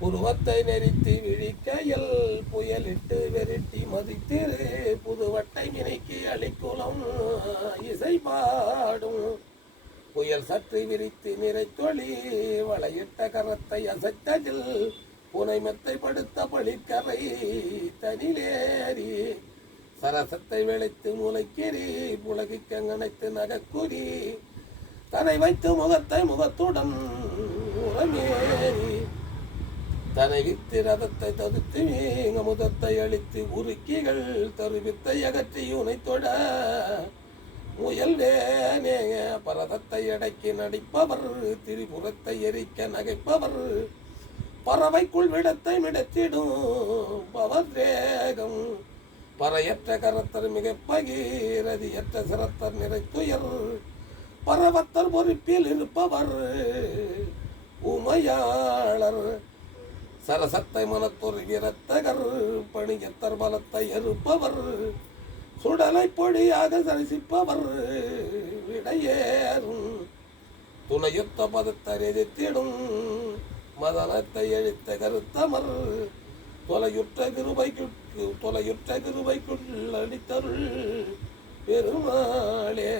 புருவத்தை நெறித்து விழிக்கையில் புயலிட்டு வெறிட்டி மதித்திரு புதுவட்டை மினைக்கு அழிக்குளம் இசை பாடும் புயல் சற்று விரித்து நிறைத்தொழி வளையிட்ட கரத்தை அசைத்ததில் புனைமத்தை படுத்த பழிக்கரை தனிலேறி. சரசத்தை வெளைத்து முளைக்கெறி புலகிக்கங்கனைத்து நகக்குறி தனை வைத்து முகத்தை முகத்துடன் உரமேறி தனை வித்து ரதத்தை தடுத்து நீங்க முதத்தை அழித்து உருக்கிகள் தருவித்தை அகற்றி உனை தொட. முயல் வேனே பரதத்தை அடக்கி நடிப்பவர் திரிபுரத்தை எரிக்க நகைப்பவர். பறவைக்குள் விடத்தை மிடத்திடும் பவர் பறையற்ற கரத்தர் மிக பகீரதியற்ற சிரத்தர் நிறைத்துயர். பரவத்தர் பொறுப்பில் இருப்பவர் உமையாளர். சரசத்தை மனத்தொரு இரத்தகர் பணியத்தர் பலத்தை எறுப்பவர். சுடலை பொடியாக சரிசிப்பவர். விடையேறும். துணையுத்த பதத்தை மதனத்தை எழித்த கருத்தமர். தொலையுற்ற கிருபைக்கு தொலையுற்ற கிருபைக்குள் அடித்தருள் பெருமாளே